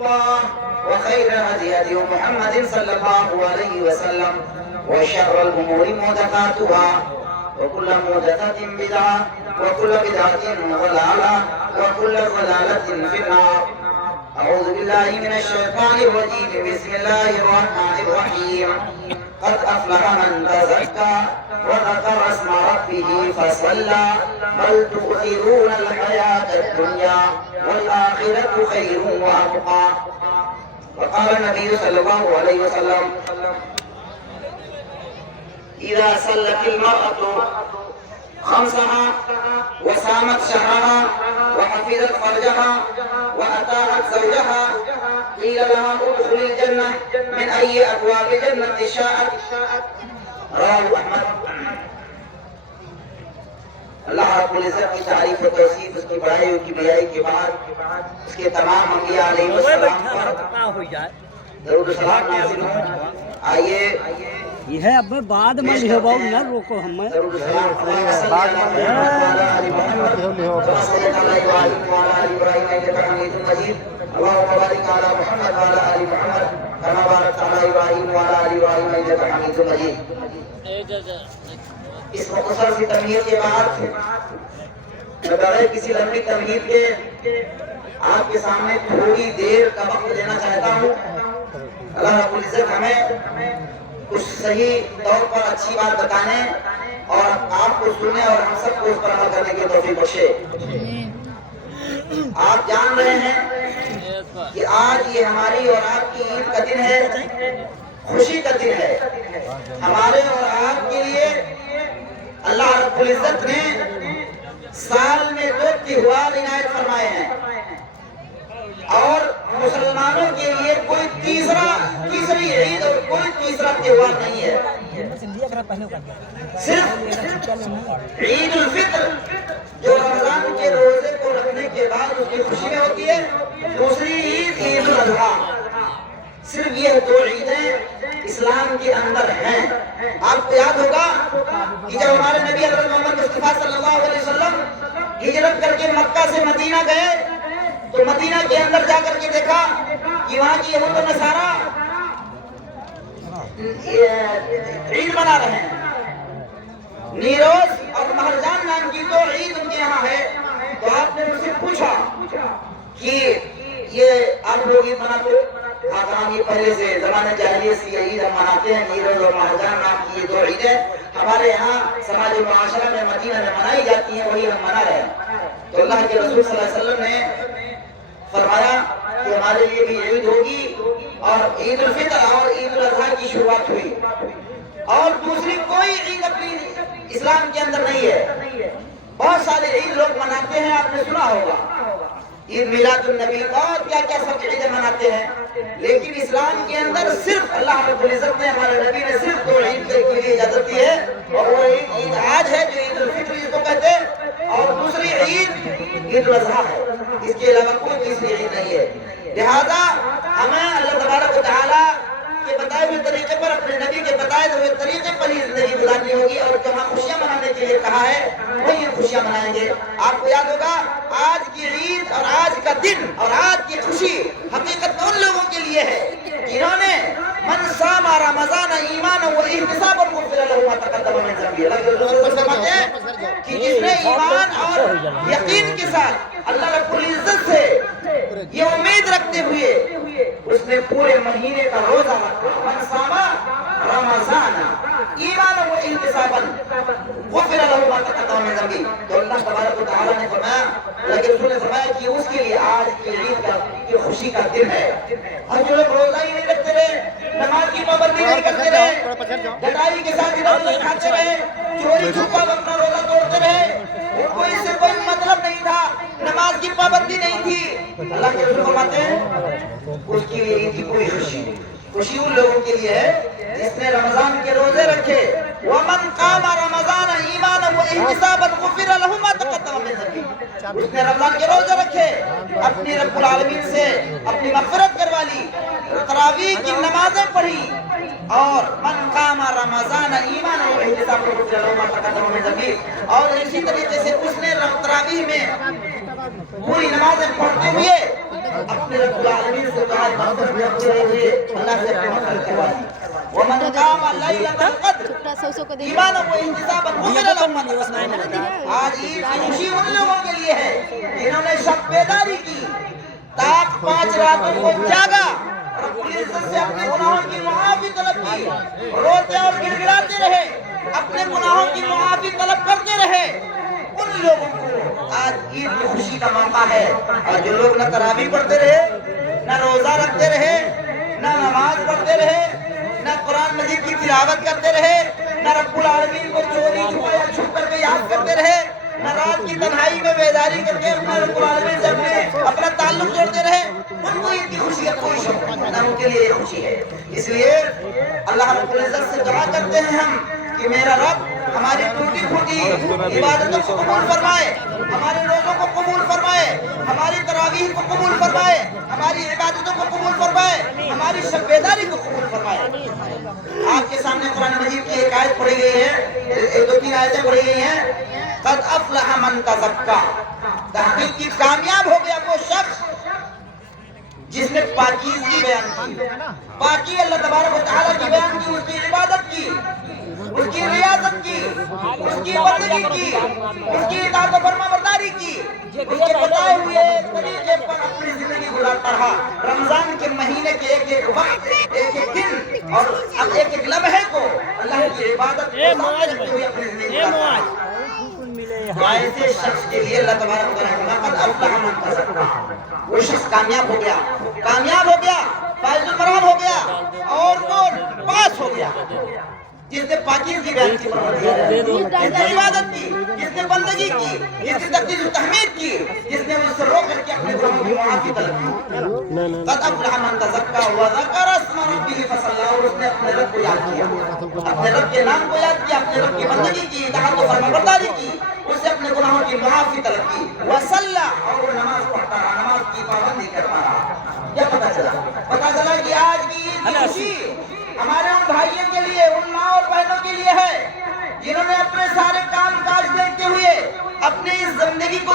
الله وخير الهدي هدي محمد صلى الله عليه وسلم وشر الأمور محدثاتها وكل محدثة بدعة وكل بدعة ضلالة وكل ضلالة في النار. أعوذ بالله من الشيطان الرجيم. بسم الله الرحمن الرحيم. قد أفلح من تزكى وذكر اسم ربه فصلى بل تؤثرون الحياة الدنيا والآخرة خير وأبقى. وقال النبي صلى الله عليه وسلم: إذا صلت المرأة خمسها وصامت شهرها وحفظت فرجها وأطاعت زوجها قيل لها ادخل الجنة من أي أبواب الجنة شاءت. رواه أحمد. اللہ رب العزت کی تعریف و توصیف اس کی بڑائی و کبریائی کے بعد اس کے تمام انبیاء علیہ السلام پر درود و سلام نازل ہوں. آئیے یہ ہے اب بعد میں لہو نہ روکو ہمیں درود و سلام بعد میں اللهم بارك على محمد وعلى آل محمد كما باركت على إبراهيم وعلى آل إبراهيم إنك حميد مجيد. اس مختصر سی تمہید کے بعد میں بغیر کسی لمبی تمہید کے آپ کے سامنے تھوڑی دیر کا وقت دینا چاہتا ہوں. اللہ رب العزت ہمیں کچھ صحیح طور پر اچھی بات بتانے اور آپ کو سننے اور ہم سب کو اس پر عمل کرنے کی توفیق بخشے. آپ جان رہے ہیں کہ آج یہ ہماری اور آپ کی عید کا دن ہے, خوشی کا دن ہے. ہمارے اور آپ کے لیے اللہ رب العزت نے سال میں 2 تہوار عنایت فرمائے ہیں اور مسلمانوں کے لیے کوئی تیسری عید اور کوئی تیسرا تہوار نہیں ہے. صرف عید الفطر جو رمضان کے روزے کو رکھنے کے بعد اس کی خوشی میں ہوتی ہے, دوسری عید عید الاضحیٰ. صرف یہ 2 عیدیں اسلام کے اندر ہیں. آپ کو یاد ہوگا کہ جب ہمارے نبی حضرت محمد مصطفیٰ صلی اللہ علیہ وسلم ہجرت کر کے مکہ سے مدینہ گئے تو مدینہ کے اندر جا کر کے دیکھا کہ وہاں کی یہود و نصارہ عید منا رہے ہیں. نیروز اور مہرجان نام کی 2 عید ان کے یہاں ہے. تو آپ نے ان سے پوچھا کہ یہ آپ لوگ عید مناتے ہو؟ ہم یہ پہلے سے زمانہ جاہلیت سے یہ عید ہم مناتے ہیں. نیروز اور مہرجان نام کی یہ 2 عیدیں ہمارے یہاں سماج معاشرہ میں مدینہ میں منائی جاتی ہیں, وہی ہم منا رہے ہیں. تو اللہ کے رسول صلی اللہ علیہ وسلم نے فرمایا کہ ہمارے لیے بھی عید ہوگی اور عید الفطر اور عید الاضحیٰ کی شروعات ہوئی اور دوسری کوئی عید اپنی اسلام کے اندر نہیں ہے. بہت سارے عید لوگ مناتے ہیں, آپ نے سنا ہوگا عید میلاد النبی اور کیا کیا سب عیدیں مناتے ہیں, لیکن اسلام کے اندر صرف اللہ رب العزت نے ہمارے نبی نے صرف 2 عید کے لیے اجازت دی ہے اور وہ عید آج ہے جو عید الفطر جس کو کہتے ہیں اور دوسری عید عید الاضحیٰ ہے. اس کے علاوہ کوئی تیسری عید نہیں ہے. لہذا ہمیں اللہ تبارک و تعالیٰ کے بتائے ہوئے طریقے پر, اپنے نبی کے بتائے ہوئے طریقے پر ہی زندگی گزارنی ہوگی اور جہاں خوشیاں منانے کے لیے کہا ہے وہی خوشیاں منائیں گے. آپ کو یاد ہوگا آج کی عید اور آج کا دن اور آج کی خوشی حقیقت ان لوگوں کے لیے ہے جنہوں نے من صام رمضان ایمانا و احتسابا غفر له ما تقدم من ذنبه. اللہ کے رسول فرماتے ہیں کہ جس نے ایمان اور یقین کے ساتھ اللہ رب العزت سے یہ امید رکھتے ہوئے اس نے پورے مہینے کا روزہ رکھا, من صام رمضان ایمانا و احتسابا غفر له ما تقدم من ذنبه. تو اللہ تبارک و تعالیٰ نے فرمایا, اللہ کے رسول نے فرمایا کہ اس کے لیے آج کی عید کی خوشی کا دن ہے. اور جو لوگ روزہ ہی نہیں رکھتے رہے, نماز کی پابندی نہیں کرتے رہے, ڈکائی کے ساتھ ادھر ادھر کھاتے رہے, چوری چھپا اپنا روزہ توڑتے رہے, ان کو اس سے کوئی مطلب نہیں تھا, نماز کی پابندی نہیں تھی, اللہ کے رسول فرماتے ہیں اس کی عید کی کوئی خوشی ان لوگوں کے لیے ہے جس نے رمضان کے روزے رکھے. وَمَنْ قَامَ رَمَضَانَ إِيمَانًا وَاحْتِسَابًا غُفِرَ لَهُ مَا تَقَدَّمَ مِنْ ذَنبِهِ. اس نے رمضان کے روزے رکھے, اپنی رب العالمین سے اپنی مغفرت کروا لی, تراویح کی نمازیں پڑھی, اور من قام رمضان ایمانا واحتسابا غفر له ما تقدم من ذنبه. اور اسی طریقے سے اس نے تراویح میں پوری نمازیں پڑھتے ہوئے اپنے رب العالمین سے دعا مغفرت کرتے رہیے، اللہ سے اپنے مغفرت کروائیے۔ ومن قام لیلۃ القدر ایمانا و احتسابا غفر له ما تقدم۔ آج عید کی خوشی ان لوگوں کے لیے ہے جنہوں نے شب بیداری کی، تاک 5 راتوں کو جاگا، رب العزت سے اپنے گناہوں کی معافی طلب کی، روتے اور گڑ گڑاتے رہے، اپنے گناہوں کی معافی طلب کرتے رہے۔ ان لوگوں کو آج عید کی خوشی کا موقع ہے، اور جو لوگ نہ تراویح پڑھتے رہے، نہ روزہ رکھتے رہے، نہ نماز پڑھتے رہے، نہ قرآن مجید کی تلاوت کرتے رہے، نہ رب العالمین کو چوری چھپا یا چھپ کر کے یاد کرتے رہے، نہ رات کی تنہائی میں بیداری کر کے اپنے رب العالمین سے اپنا تعلق جوڑتے رہے، ان کو عید کی خوشی کا کوئی شوق نہیں، نہ ان کے لیے یہ خوشی ہے۔ اس لیے اللہ رب العزت سے دعا کرتے ہیں ہم کہ میرا رب ہماری ٹوٹی پھوٹی عبادتوں کو قبول فرمائے، ہمارے روزوں کو قبول فرمائے، ہماری تراویح کو قبول فرمائے، ہماری عبادتوں کو قبول فرمائے، ہماری شب بیداری کو قبول فرمائے۔ آپ کے سامنے قرآن مجید کی ایک آیت پڑھی گئی ہے، 2-3 آیتیں پڑھی گئی ہیں۔ قد افلح من تزکا، تحقیق کی کامیاب ہو گیا وہ شخص جس نے پاکیزگی بیان کی، پاکی اللہ تبارک و تعالیٰ کی بیان کی، اس کی عبادت کی، اس کی ریاضت کی، اس کی بندگی کی، اس کی اطاعت و فرما برداری کی، اس کے بتائے ہوئے طریقے پر اپنی زندگی گزارتا رہا۔ رمضان کے مہینے کے ایک ایک وقت، ایک ایک دن اور ایک ایک لمحے کو اللہ کی عبادت کرتے ہوئے اپنی زندگی گزارتا رہا۔ ایسے شخص کے لیے اللہ تبارک و تعالیٰ قد افلح من تزکا، وہ شخص کامیاب ہو گیا، کامیاب ہو گیا، فائز المرام ہو گیا، اور وہ پاس ہو گیا جس نے پاکیزگی بیان کی، جس نے عبادت کی، جس نے بندگی کی، جس نے تقدیس و تحمید کی، جس نے اس سے رو کر کے اپنے گناہوں کی معافی طلب کی۔ قد افلح من تزکا وذکر اسم ربہ فصلی، اور اس نے اپنے رب کو یاد کیا، اپنے رب کے نام کو یاد کیا، اپنے رب کی بندگی کی، اطاعت و فرما برداری کی، اس سے اپنے گناہوں کی معافی طلب کی۔ وصلی، اور وہ نماز پڑھتا رہا، نماز کی پابندی کرتا رہا۔ کیا پتہ چلا؟ پتہ چلا کہ آج کی عید کی خوشی ہمارے ان بھائیوں کے لیے، ان ماں اور بہنوں کے لیے ہے جنہوں نے اپنے سارے کام کاج دیکھتے ہوئے، اپنی اس زندگی کو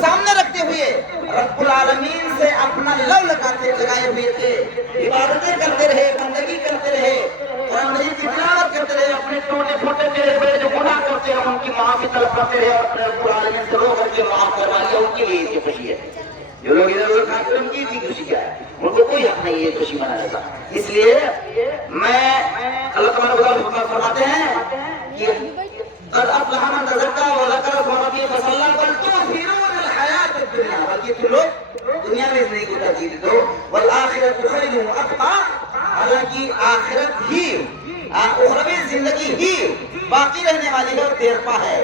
سامنے رکھتے ہوئے رب العالمین سے اپنا لو لگائے ہوئے تھے، عبادتیں کرتے رہے، بندگی کرتے رہے، قرآن مجید کی تلاوت کرتے رہے، اپنے ٹوٹے پھوٹے ٹیڑے میڑے جو گناہ کرتے ہیں ان کی معافی طلب کرتے رہے، اور اپنے رب العالمین سے رو کر کے معاف کروا لیا۔ ان کے لیے یہ خوشی ہے۔ جو لوگ ادھر ادھر کھاتے ہیں ان کی خوشی کیا ہے؟ ان کو کوئی حق نہیں ہے خوشی منانے کا۔ اس لیے میں اللہ تبارک و تعالیٰ فرماتے ہیں کہ قد افلح من تزکا وذکر اسم ربہ فصلی بل تؤثرون الحیاۃ الدنیا، بلکہ تم لوگ دنیا میں زندگی کو ترجیح دو، والآخرۃ خیر وابقیٰ، حالانکہ آخرت ہی، اخروی زندگی ہی باقی رہنے والی ہے اور دیر پا ہے۔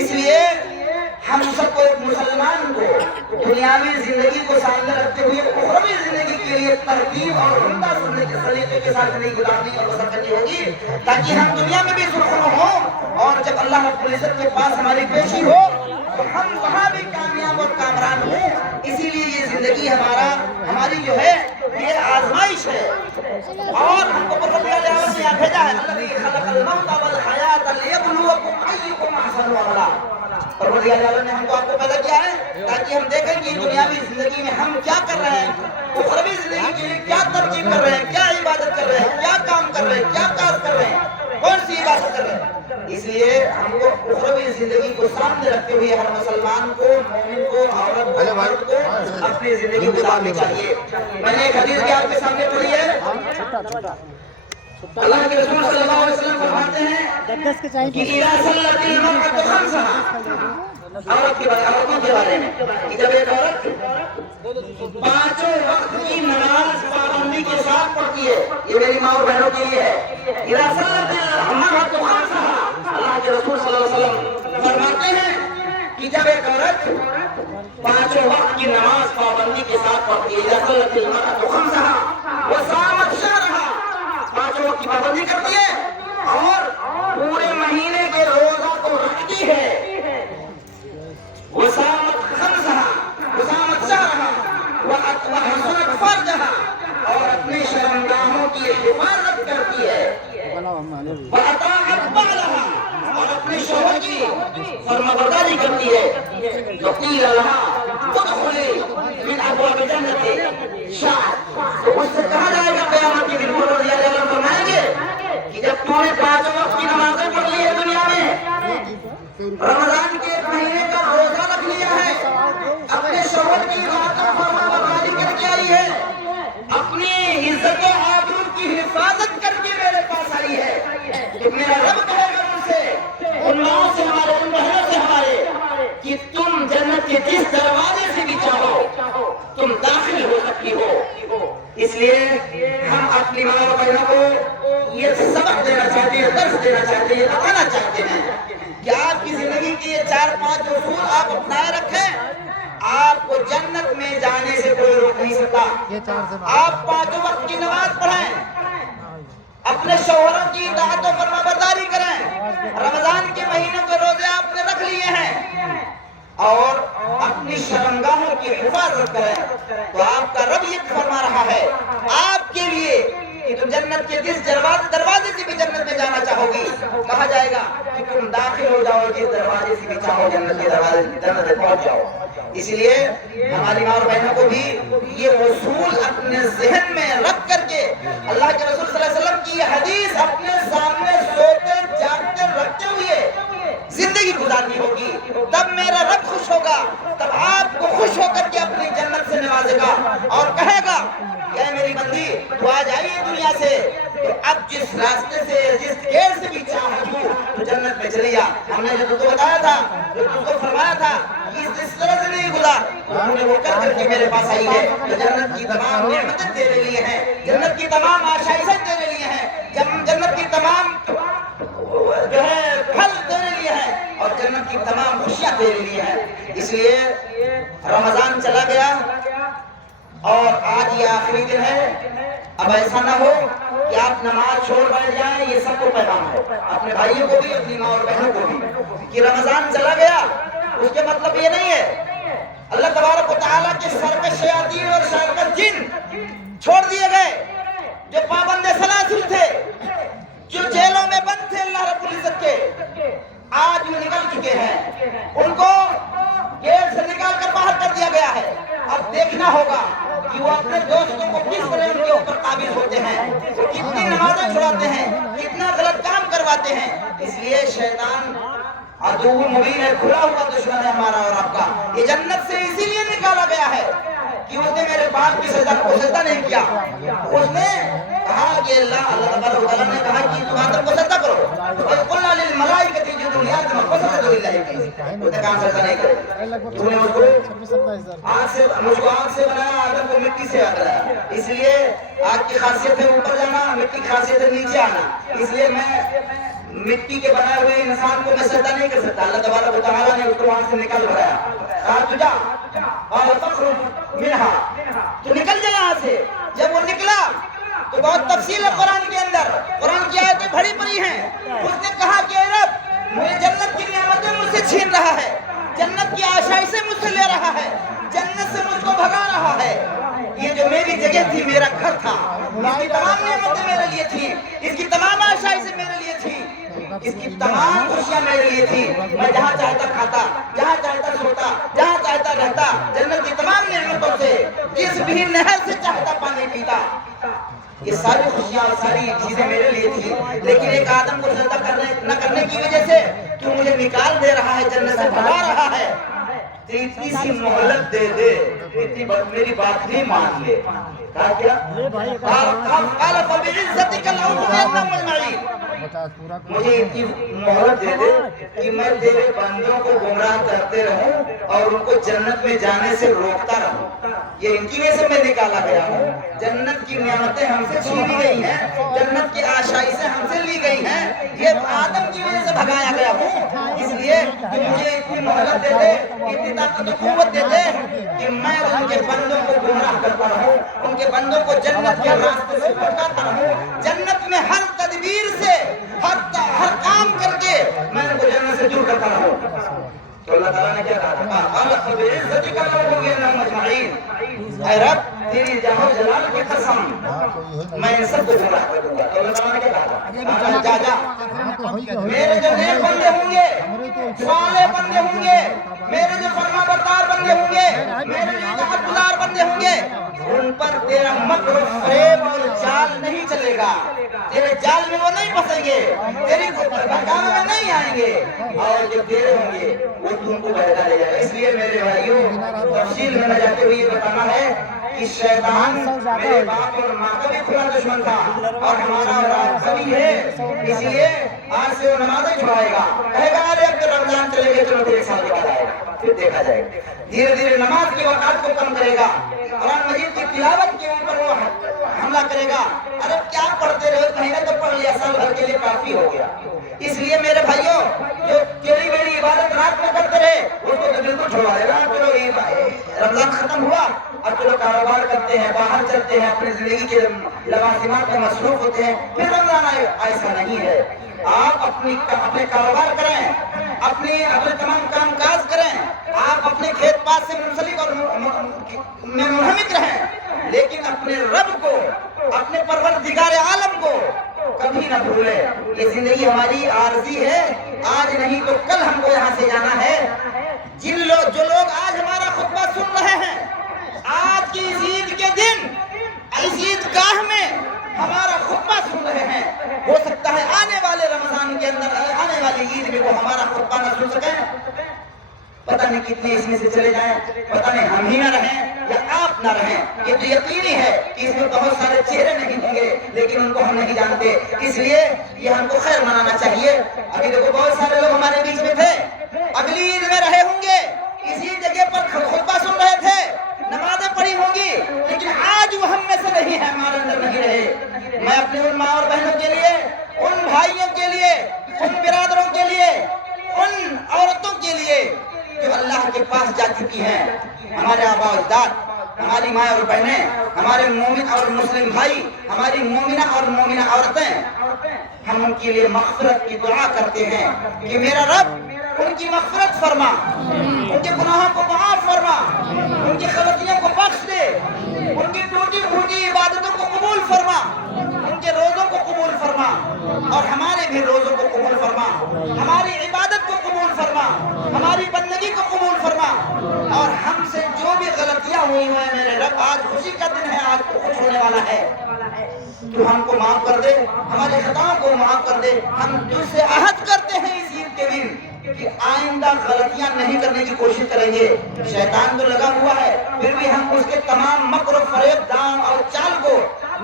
اس لیے ہم سب کو، ایک مسلمان کو دنیاوی زندگی کو سامنے رکھتے ہوئے اخروی زندگی کے لیے ترتیب اور عمدہ سلیقے کے ساتھ زندگی گزارنی اور بسر کرنی ہوگی، تاکہ ہم دنیا میں بھی سرخرو ہوں، اور جب اللہ رب العزت کے پاس ہماری پیشی ہو تو ہم وہاں بھی کامیاب اور کامران ہوں۔ اسی لیے یہ زندگی ہماری جو ہے یہ آزمائش ہے، اور ہم کو پروردگار عالم نے بھیجا ہے، الذی خلق الموت والحیاۃ لیبلوکم ایکم احسن عملا۔ پروردگار عالم نے ہم کو آپ کو پیدا کیا ہے تاکہ ہم دیکھیں کہ دنیاوی زندگی میں ہم کیا کر رہے ہیں، اخروی زندگی کے لیے کیا ترجیح کر رہے ہیں، کیا عبادت کر رہے ہیں، کیا کام کر رہے ہیں، کیا کار کر رہے ہیں، کون سی عبادت کر رہے ہیں۔ اس لیے ہم کو اخروی زندگی کو سامنے رکھتے ہوئے ہر مسلمان کو، مومن کو، عورت کو، مرد کو اپنی زندگی گزارنی چاہیے۔ میں نے ایک حدیث کی آپ کے سامنے پڑھی ہے، اللہ کے رسول صلی اللہ علیہ وسلم فرماتے ہیں کہ اذا صلت المرأة خمسها، عورتوں کے بارے میں کہ جب ایک عورت 5 وقت کی نماز پابندی کے ساتھ پڑھتی ہے، یہ میری ماں اور بہنوں کے لیے ہے، اذا صلت المرأة خمسها، اللہ کے رسول صلی اللہ علیہ وسلم فرماتے ہیں کہ جب ایک عورت 5 وقت کی نماز پابندی کے ساتھ پڑھتی ہے، اذا صلت المرأة خمسها وصامت شهرها، 5 وقت کی پابندی کرتی ہے اور پورے مہینے کے روزہ کو رکھتی ہے، وصامت خمسها وصامت شهرها وحصنت فرجها، اور اپنے شرمگاہوں کی حفاظت کرتی ہے، وأطاعت بعلها، اور اپنے شوہر کی فرمانبرداری کرتی ہے، تو قیل لها، ادخلی من ابواب جنت شاہ. تو اس سے کہا جائے گا قیامت کے دن رضی اللہ عنہ فرمائیں گے کہ جب تو نے 5 وقت کی نمازیں پڑھ لی ہے دنیا میں, رمضان کے ایک مہینے کا روزہ رکھ لیا ہے, اپنے شوہر کی اطاعت و فرمانبرداری کر کے آئی ہے, اپنی عزت و آبرو کی حفاظت کر کے میرے پاس آئی ہے, تو میرا رب کہے گا ان سے, ان ماؤں سے ہمارے, ان بہنوں سے ہمارے, کہ تم جنت کے جس دروازے سے بھی چاہو تم داخل ہو سکتی ہو. اس لیے ہم اپنی ماں اور بہنوں کو یہ سبق دینا چاہتے ہیں, درس دینا چاہتے ہیں, بتانا چاہتے ہیں کہ آپ کی زندگی کے یہ 4-5 اصول آپ اپنائے رکھیں, آپ کو جنت میں جانے سے کوئی روک نہیں سکتا. آپ 5 وقت کی نماز پڑھیں, اپنے شوہروں کی اطاعت و فرمانبرداری کریں, رمضان کے مہینے کے روزے آپ نے رکھ لیے ہیں, اور اپنی شرمگاہوں کی حفاظت کریں, تو آپ کا رب یہ فرما رہا ہے آپ کے لیے کہ تم جنت کے جس دروازے سے بھی جنت میں جانا چاہو گی, کہا جائے گا کہ تم داخل ہو جاؤ جس دروازے سے بھی چاہو جنت کے دروازے جنت میں پہنچ جاؤ. اس لیے ہماری ماں اور بہنوں کو بھی یہ اصول اپنے ذہن میں رکھ کر کے اللہ کے رسول صلی اللہ علیہ وسلم کی یہ حدیث اپنے سامنے سوتے جاگتے رکھتے ہوئے زندگی گزارنی ہوگی, تب میرا رب خوش ہوگا, تب آپ کو خوش ہو کر کے اپنی جنت سے نوازے گا اور کہے گا اے میری بندی تو آج آئی دنیا سے, تو اب جس راستے سے جس گیٹ سے بھی چاہوں تو جنت میں چلی جا. ہم نے جو تم کو بتایا تھا, جو تم کو فرمایا تھا, اس طرح سے نہیں گزار, انہوں نے وہ کر کے میرے پاس آئی ہے. تو جنت کی تمام نعمتیں تیرے لیے ہیں, جنت کی تمام آشائشیں تیرے لیے ہیں, جنت کی تمام جو ہے پھل تیرے لیے ہیں, اور جنت کی تمام خوشیاں تیرے لیے ہیں. اس لیے رمضان چلا گیا اور آج یہ آخری دن ہے, اب ایسا نہ ہو کہ آپ نماز چھوڑ بیٹھ جائیں. یہ سب کو پیغام ہے, اپنے بھائیوں کو بھی, اپنی ماں اور بہنوں کو بھی, کہ رمضان چلا گیا اس کے مطلب یہ نہیں ہے اللہ تبارک و تعالیٰ کے سرکش شیاطین اور سرکش جن چھوڑ دیے گئے, جو پابند سلاسل تھے, جو جیلوں میں بند تھے اللہ رب العزت کے, آج وہ نکل چکے ہیں, ان کو گیٹ سے نکال کر باہر کر دیا گیا ہے. اب دیکھنا ہوگا کہ وہ اپنے دوستوں کو کس طرح ان کے اوپر قابل ہوتے ہیں, کتنی نمازیں چھڑاتے ہیں, کتنا غلط کام کرواتے ہیں. اس لیے شیطان عدو مبین ہے, کھلا ہوا دشمن ہے ہمارا اور آپ کا. یہ جنت سے اسی لیے نکالا گیا ہے کہ اس نے میرے باپ کی سجدہ نہیں کیا. اس نے کہا کہ اللہ تبارک و تعالیٰ نے کہا کہ تم آدم کو سجدہ کرو, اور قلنا للملائکۃ اسجدوا لآدم فسجدوا الا ابلیس, اس نے کہا سجدہ نہیں کرے. تو نے اس کو آگ سے بنایا, آدم کو مٹی سے بنایا. اس لیے آگ کی خاصیت ہے اوپر جانا, مٹی کی خاصیت ہے نیچے آنا. اس لیے میں مٹی کے بنائے ہوئے انسان کو میں سجدہ نہیں کر سکتا. اللہ تبارک و تعالیٰ نے اس کو وہاں سے نکال بھرایا, کہا تجا اور فخرج منہا, تو نکل جا یہاں سے. جب وہ نکلا تو بہت تفصیل ہے قرآن کے اندر, قرآن کی آیتیں بھری پڑی ہیں. اس نے کہا کہ اے رب مجھے جنت کی نعمتیں مجھ سے چھین رہا ہے, جنت کی آشائشیں مجھ سے لے رہا ہے, جنت سے مجھ کو بھگا رہا ہے. یہ جو میری جگہ تھی, میرا گھر تھا, اس کی تمام نعمتیں میرے لیے تھی, اس کی تمام آشائشیں میرے لیے تھی, اس کی تمام خوشیاں میرے لیے تھی. میں جہاں چاہتا کھاتا, جہاں چاہتا سوتا, جہاں چاہتا رہتا, جنت کی تمام نعمتوں سے, جس بھی نہر سے چاہتا پانی پیتا. یہ ساری خوشیاں اور ساری چیزیں میرے لیے تھی, لیکن ایک آدم کو سجدہ نہ کرنے کی وجہ سے تو مجھے نکال دے رہا ہے, جنت سے بھگا رہا ہے. اتنی سی مہلت دے دے, اتنی میری بات نہیں مان لے. کہا کیا قال فبعزتک لأغوینہم اجمعین, مجھے اتنی مہلت دے دے کہ میں تیرے بندوں کو گمراہ کرتے رہوں اور ان کو جنت میں جانے سے روکتا رہوں. یہ ان کی وجہ سے میں نکالا گیا ہوں. جنت کی نعمتیں ہم سے چھینی گئی ہیں, جنت کی آشائشیں ہم سے لی گئی ہیں, یہ آدم کی وجہ سے بھگایا گیا ہوں. اس لیے کہ مجھے اتنی مہلت دے دے, اتنی طاقت و قوت دے دے کہ میں ان کے بندوں کو گمراہ کرتا رہوں, ان کے بندوں کو جنت کے راستے سے بھٹکاتا رہوں. جنت میں ہر تدبیر سے, ہر کام کر کے میں ان کو جنت سے دور کرتا رہوں. تو اللہ تعالیٰ نے کیا کہا, قال فبعزتک لأغوینہم اجمعین, اے رب تیری جہاں جلال کی قسم میں ان سب کو گمراہ کر دوں گا. تو اللہ تعالیٰ نے کیا کہا؟ جا جا میرے جو نیک بندے ہوں گے, صالح بندے ہوں گے, میرے جو فرما بردار بندے ہوں گے, میرے جو اطاعت گزار بندے ہوں گے, ان پر تیرا مکر و فریب اور جال نہیں چلے گا. تیرے جال میں وہ نہیں پھنسیں گے, تیری بہکاوے میں نہیں آئیں گے, اور جو تیرے ہوں گے وہ تم کو بہکا لے جائے گا. اس لیے میرے بھائیوں, تفصیل میں نہ جاتے ہوئے یہ بتانا ہے کہ شیطان میرے باپ اور ماں کا بھی کھلا دشمن تھا, اور ہمارا اور آپ کا بھی ہے. اس لیے آج سے وہ نمازیں چھڑائے گا, کہے گا ارے اب تو رمضان چلے گئے, چلو تیرے ساتھ نکال آئے گا, پھر دیکھا جائے گا. دھیرے دھیرے نماز کی وقت کو کم کرے گا, قرآن مجید کی تلاوت کے اوپر وہ حملہ کرے گا. ارے کیا پڑھتے رہے, مہینے تو پڑھ لیا, سال بھر کے لیے کافی ہو گیا. اس لیے میرے بھائیوں, جو تیری میری عبادت رات میں کرتے رہے اس کو تو بالکل چھوڑا دے گا. چلو رمضان ختم ہوا, اب چلو کاروبار کرتے ہیں, باہر چلتے ہیں, اپنی زندگی کے لوازمات میں مصروف ہوتے ہیں, پھر رمضان آئے. ایسا نہیں ہے. آپ اپنے کاروبار کریں, اپنے تمام کام کاج کریں, آپ اپنے کھیت پاس سے منسلک اور منہمک رہیں, لیکن اپنے رب کو, اپنے پروردگار عالم کو کبھی نہ بھولیں. یہ زندگی ہماری عارضی ہے, آج نہیں تو کل ہم کو یہاں سے جانا ہے. جو لوگ آج ہمارا خطبہ سن رہے ہیں, آج کی عید کے دن اس عیدگاہ میں ہمارا خطبہ سن رہے ہیں, ہو سکتا ہے آنے والے رمضان کے اندر, آنے والی عید میں وہ ہمارا خطبہ نہ سن سکیں. پتہ نہیں کتنے اس میں سے چلے جائیں, پتہ نہیں ہم ہی نہ رہیں یا آپ نہ رہیں. یہ تو یقینی ہے کہ اس میں بہت سارے چہرے نہیں ہوں گے, لیکن ان کو ہم نہیں جانتے. اس لیے یہ ہم کو خیر منانا چاہیے. ابھی دیکھو بہت سارے لوگ ہمارے بیچ میں تھے, اگلی عید میں رہے ہوں گے, اسی جگہ پر خطبہ سن رہے تھے, نمازیں پڑھی ہوں گی, لیکن آج وہ ہم میں سے نہیں ہے, ہمارے اندر نہیں رہے. میں اپنے ان ماں اور بہنوں کے لیے, ان بھائیوں کے لیے, ان برادروں کے لیے, ان عورتوں کے لیے جو اللہ کے پاس جا چکی ہیں, ہمارے آبا و اجداد, ہماری ماں اور بہنیں, ہمارے مومن اور مسلم بھائی, ہماری مومنہ اور مومنہ عورتیں, ہم ان کے لیے مغفرت کی دعا کرتے ہیں کہ میرا رب ان کی مغفرت فرما, ان کے گناہوں کو معاف فرما, ان کی غلطیوں کو بخش دے, ان کی ٹوٹی پھوٹی عبادتوں کو قبول فرما, ان کے روزوں کو قبول فرما, اور ہمارے بھی روزوں کو قبول فرما, ہماری عبادت کو قبول فرما, ہماری بندگی کو قبول فرما. اور ہم سے جو بھی غلطیاں ہوئی ہیں میرے رب, آج خوشی کا دن ہے, آج تو کچھ ہونے والا ہے, تو ہم کو معاف کر دے, ہماری خطاؤں کو معاف کر دے. ہم تجھ سے عہد کرتے ہیں اس عید کے دن کہ آئندہ غلطیاں نہیں کرنے کی کوشش کریں گے. شیطان تو لگا ہوا ہے, پھر بھی ہم اس کے تمام مکر و فریب, دام اور چال کو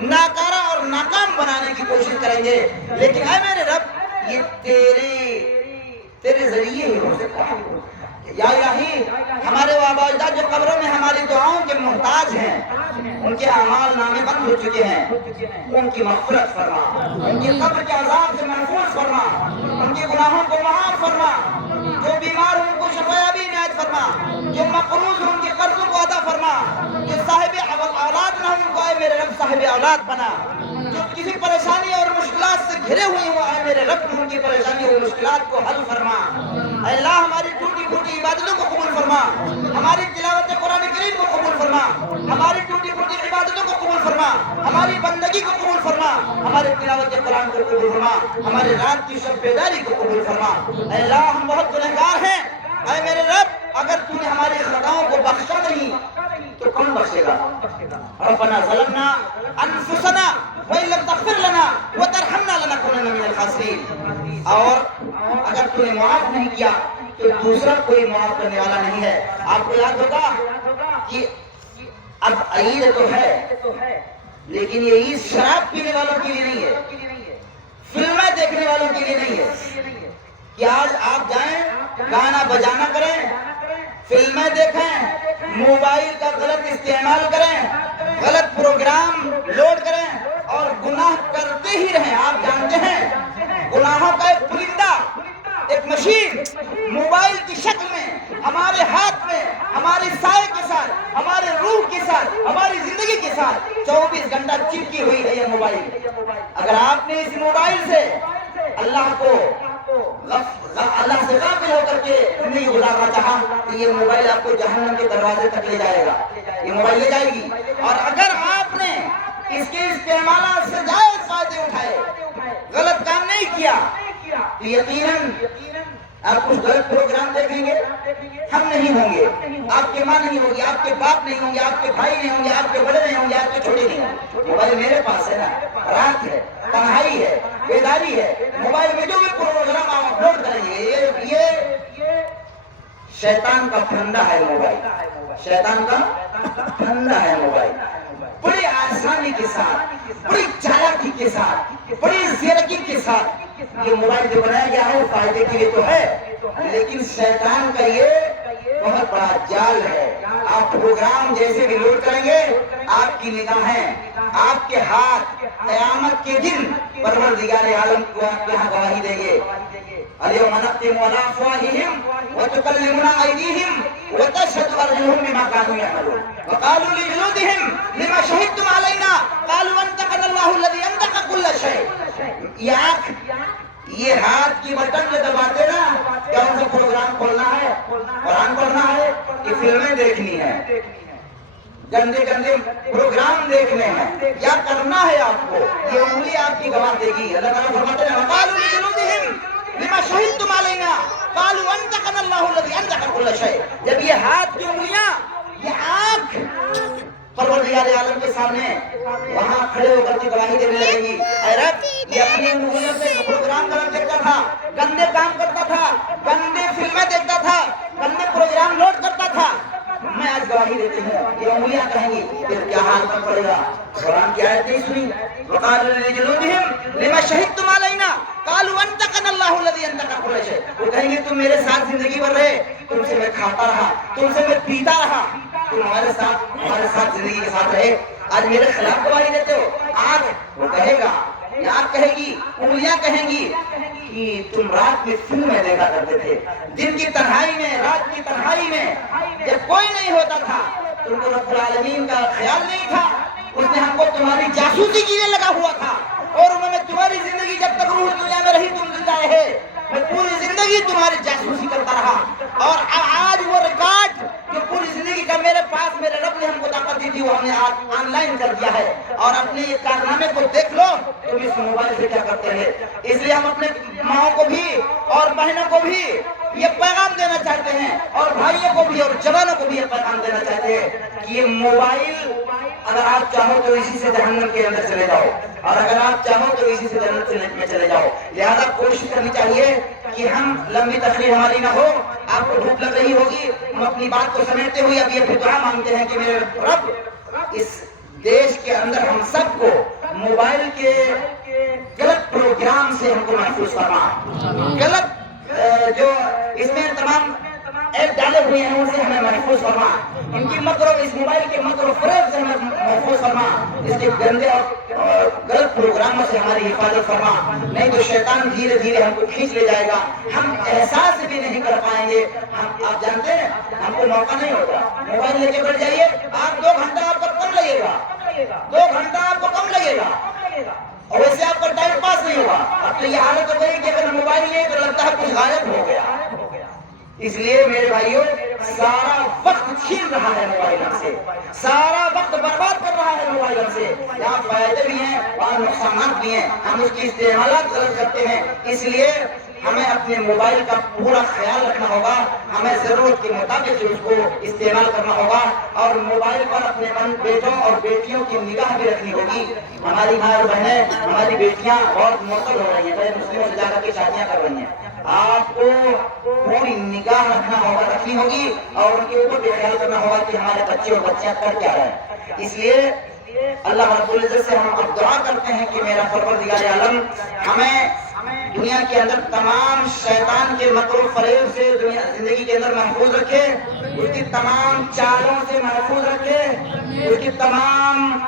ناکارہ اور ناکام بنانے کی کوشش کریں گے. لیکن اے میرے رب, یہ تیرے ذریعے ہی ہو سکتا ہے. یا الہی, ہمارے آبا اجداد جو قبروں میں ہماری دعاؤں کے محتاج ہیں, ان کے اعمال نامے بند ہو چکے ہیں, ان کی مغفرت فرما, ان کی قبر کے عذاب سے محفوظ فرما, ان کے گناہوں کو معاف فرما, جو بیمار ہوں ان کو شفایابی عنایت فرما, جو مقروض ہوں ان کے قرضوں کو ادا فرما, جو صاحب اولاد نہ ہوں ان کو اے میرے رب صاحب اولاد بنا, جو کسی پریشانی اور مشکلات سے گھرے ہوئے ہوں اے میرے رب ان کی پریشانی اور مشکلات کو حل فرما. اے اللہ, ہماری ٹوٹی پھوٹی عبادتوں کو قبول فرما, ہماری تلاوت قرآن کریم کو قبول فرما, ہماری ٹوٹی پھوٹی عبادتوں کو قبول فرما, ہماری بندگی کو قبول فرما, ہماری تلاوت قرآن کو قبول فرما, ہماری رات کی شب بیداری کو قبول فرما. اے اللہ, ہم بہت گنہگار ہیں, اے میرے رب, اگر تو نے ہماری خطاؤں کو بخشا نہیں تو کون بخشے گا. ربنا ظلمنا انفسنا وان لم تغفر لنا وترحمنا لنكونن من الخاسرین. اور اگر تو نے معاف نہیں کیا تو دوسرا کوئی معاف کرنے والا نہیں ہے. آپ کو یاد ہوگا کہ اب عید تو ہے, لیکن یہ عید شراب پینے والوں کے لیے نہیں ہے, فلمیں دیکھنے والوں کے لیے نہیں ہے. کہ آج آپ جائیں, گانا بجانا کریں, فلمیں دیکھیں, موبائل کا غلط استعمال کریں, غلط پروگرام لوڈ کریں اور گناہ کرتے ہی رہیں. آپ جانتے ہیں گناہوں کا ایک پرندہ, ایک مشین موبائل کی شکل میں ہمارے ہاتھ میں, ہماری سائے کے ساتھ, ہمارے روح کے ساتھ, ہماری زندگی کے ساتھ 24 گھنٹہ چپکی ہوئی ہے یہ موبائل. اگر آپ نے اس موبائل سے اللہ کو اللہ سے غافل ہو کر کے زندگی گزارنا چاہا تو یہ موبائل آپ کو جہنم کے دروازے تک لے جائے گا، یہ موبائل لے جائے گی۔ اور اگر آپ نے اس کے استعمالات سے جائز فائدے اٹھائے، غلط کام نہیں کیا، تو یقیناً آپ کچھ غلط پروگرام دیکھیں گے، ہم نہیں ہوں گے، آپ کے ماں نہیں ہوگی، آپ کے باپ نہیں ہوں گے، آپ کے بھائی نہیں ہوں گے، آپ کے بڑے نہیں ہوں گے، آپ کے چھوٹے نہیں ہوں گے۔ موبائل میرے پاس ہے نا، رات ہے، تنہائی ہے، بیداری ہے، موبائل میں جو بھی پروگرام آپ اپلوڈ کریں گے، یہ شیطان کا پھندا ہے موبائل، شیطان کا پھندا ہے موبائل۔ بڑی آسانی کے ساتھ، بڑی چالاکی کے ساتھ، بڑی زیرکی کے ساتھ یہ موبائل جو بنایا گیا ہے وہ فائدے کے لیے تو ہے، لیکن شیطان کا یہ بہت بڑا جال ہے۔ آپ پروگرام جیسے بھی لوڈ کریں گے، آپ کی نگاہیں، آپ کے ہاتھ قیامت کے دن پروردگار عالم کو آپ کے یہاں گواہی دیں گے۔ اليوم نختم على افواههم وتكلمنا ايديهم وتشهد ارجلهم بما كانوا يعملون وقالوا لجلودهم لما شهدتم علينا قالوا انطقنا الله الذي انطق كل شيء۔ یہ ہاتھ کی بٹن جو دباتے نا، کیا ان کو پروگرام کھولنا ہے، قرآن پڑھنا ہے کہ فلمیں دیکھنی ہے، گندے گندے پروگرام دیکھنے ہیں، کیا کرنا ہے آپ کو؟ یہ انگلی آپ کی گواہ دے گی۔ اللہ تعالیٰ فرماتے ہیں وقالوا لجلودهم لما شهدتم علينا قالوا انطقنا الله الذي انطق كل شيء۔ جب یہ ہاتھ کی انگلیاں، یہ آنکھ پروردگار عالم کے سامنے وہاں کھڑے ہو کر کے گواہی دینے لگے گی، اے رب یہ اپنی انگلیوں سے پروگرام دیکھتا تھا، گندے کام کرتا تھا، گندے فلمیں دیکھتا تھا، گندے پروگرام لوڈ کرتا تھا، میں آج گواہی دیتی ہوں۔ یہ انگلیاں کہیں گی پھر کیا حال کم پڑے گا؟ قرآن کی آیت نہیں سنی؟ وقالوا لجلودهم لما شهدتم علينا قالوا انطقنا الله الذي انطق كل شيء۔ وہ کہیں گے تم میرے ساتھ زندگی بھر رہے، تم سے میں کھاتا رہا، تم سے میں پیتا رہا، تم ہمارے ساتھ زندگی کے ساتھ رہے، آج میرے خلاف گواہی دیتے ہو۔ آنکھ وہ کہے گا، آنکھ کہے گی، انگلیاں کہیں گی کہ تم رات میں فلمیں دیکھا کرتے تھے، دن کی تنہائی میں، رات کی تنہائی میں جب کوئی نہیں ہوتا تھا، تم کو رب العالمین کا خیال نہیں تھا، اس نے ہم کو تمہاری جاسوسی کے لیے لگا ہوا تھا، اور میں تمہاری زندگی جب تک روح دنیا میں رہی تم زندہ رہے، میں پوری زندگی تمہاری جاسوسی کرتا رہا، اور آج وہ ریکارڈ جو پوری زندگی کا میرے پاس میرے رب نے ہم کو طاقت دی تھی، وہ ہم نے آج آن لائن کر دیا ہے، اور اپنے یہ کارنامے کو دیکھ لو تم اس موبائل سے کیا کرتے ہیں۔ اس لیے ہم اپنے ماؤں کو بھی اور بہنوں کو بھی یہ پیغام دینا چاہتے ہیں، اور بھائیوں کو بھی اور جوانوں کو بھی یہ پیغام دینا چاہتے ہیں کہ یہ موبائل اگر آپ چاہو تو اسی سے جہنم کے اندر چلے جاؤ، اور اگر آپ چاہو تو اسی سے جنت میں چلے جاؤ۔ لہذا کوشش کرنی چاہیے کہ ہم لمبی تقریر ہماری نہ ہو، آپ کو بھوک لگ رہی ہوگی، ہم اپنی بات کو سمیٹتے ہوئے اب یہ دعا مانگتے ہیں کہ میرے رب اس دیش کے اندر ہم سب کو موبائل کے غلط پروگرام سے ہم کو محفوظ فرما، غلط جو اس میں تمام ایپ ڈالے ہوئے ہیں ان سے ہمیں محفوظ فرما، ان کی مکر اس موبائل کے مکر و فریب سے ہمیں محفوظ فرما، اس کے گندے اور غلط پروگراموں سے ہماری حفاظت فرما، نہیں تو شیطان دھیرے دھیرے ہم کو کھینچ لے جائے گا، ہم احساس بھی نہیں کر پائیں گے۔ آپ جانتے ہیں ہم کو موقع نہیں ہوتا، موبائل لے کے بیٹھ جائیے، آپ 2 گھنٹہ آپ کو کم لگے گا، 2 گھنٹہ آپ کو کم لگے گا، اور ویسے آپ کا ٹائم پاس نہیں ہوگا۔ اب تو یہ حالت ہو گئی کہ اگر موبائل لے تو لگتا ہے کچھ غائب ہو گیا۔ اس لیے میرے بھائیوں سارا وقت چھین رہا ہے موبائل ہم سے، سارا وقت برباد کر رہا ہے موبائل ہم سے، یہاں فائدے بھی ہیں اور نقصانات بھی ہیں، ہم اس کی استعمالات غلط کرتے ہیں۔ اس لیے ہمیں اپنے موبائل کا پورا خیال رکھنا ہوگا، ہمیں ضرورت کے مطابق اس کو استعمال کرنا ہوگا، اور موبائل پر اپنے بیٹوں اور بیٹیوں کی نگاہ بھی رکھنی ہوگی۔ ہماری ماں اور بہنیں، ہماری بیٹیاں بہت معطل ہو رہی ہیں، غیر مسلموں سے جا کر کے شادیاں کر رہی ہیں، آپ کو پوری نگاہ رکھنا ہوگا، رکھنی ہوگی، اور ان کے اوپر بھی خیال کرنا ہوگا کہ ہمارے بچے اور بچیاں کر کیا رہے ہیں۔ اس لیے اللہ رب العزت سے ہم اب دعا کرتے ہیں کہ میرا پروردگار عالم ہمیں دنیا کے اندر تمام شیطان کے مکر و فریب سے زندگی کے اندر محفوظ رکھے، اس کی تمام چالوں سے محفوظ رکھے، اس کی تمام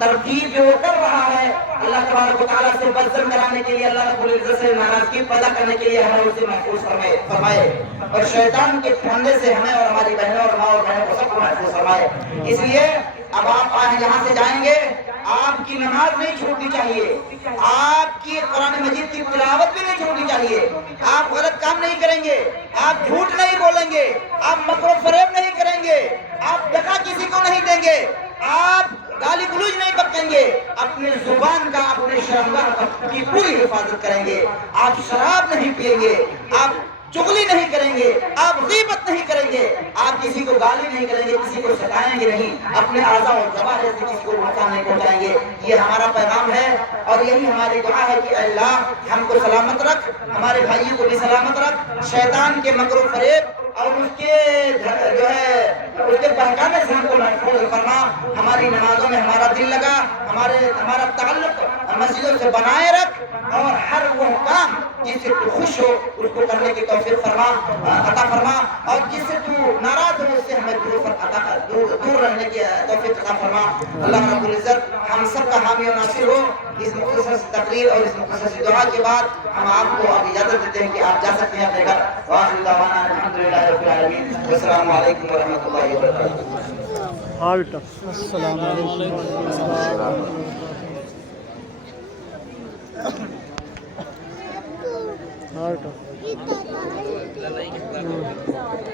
ترتیب جو کر رہا ہے اللہ تبارک و تعالیٰ سے بدزن کرانے کے لیے، اللہ رب العزت سے ناراضگی پیدا کرنے کے لیے ہمیں اسے محفوظ فرمائے، اور شیطان کے پھندے سے ہمیں اور ہماری بہنوں اور ماں اور بہنوں کو سب کو محفوظ فرمائے۔ اس لیے اب آپ یہاں سے جائیں گے آپ کی نماز نہیں چھوڑنی چاہیے، آپ کی قرآن مجید کی تلاوت بھی نہیں چھوڑنی چاہیے، آپ غلط کام نہیں کریں گے، آپ جھوٹ نہیں بولیں گے، آپ مکر و فریب نہیں کریں گے، آپ دغا کسی کو نہیں دیں گے، آپ گالی گلوچ نہیں بکیں گے، اپنے زبان کا اپنے شرمگاہ کی پوری حفاظت کریں گے، آپ شراب نہیں پیئیں گے، آپ چغلی نہیں کریں گے، آپ غیبت نہیں کریں گے، آپ کسی کو گالی نہیں کریں گے، کسی کو ستائیں گے نہیں، اپنے اعضاء و جوارح سے کسی کو نقصان نہیں پہنچائیں گے۔ یہ ہمارا پیغام ہے اور یہی ہماری دعا ہے کہ اللہ ہم کو سلامت رکھ، ہمارے بھائیوں کو بھی سلامت رکھ، شیطان کے مکر و فریب اور اس کے جو ہے اس کے بہکانے سے ہم کو محفوظ فرما، ہماری نمازوں میں ہمارا دل لگا، ہمارا تعلق مسجدوں سے بنائے رکھ، اور ہر وہ کام جس سے تو خوش ہو اس کو کرنے کی توفیق عطا فرما، اور جس سے تو ناراض ہو اس سے ہمیں دور رہنے کی توفیق عطا فرما۔ اللہ رب العزت ہم سب کا حامی و ناصر ہو۔ اس مختصر تقریر اور اس مختصر دعا کے بعد ہم آپ کو اب اجازت دیتے ہیں کہ آپ جا سکتے ہیں اپنے گھر۔ وآخر دعوانا الحمدللہ رب العالمین، والسلام علیکم ورحمۃ اللہ وبرکاتہ۔ السلام علیکم۔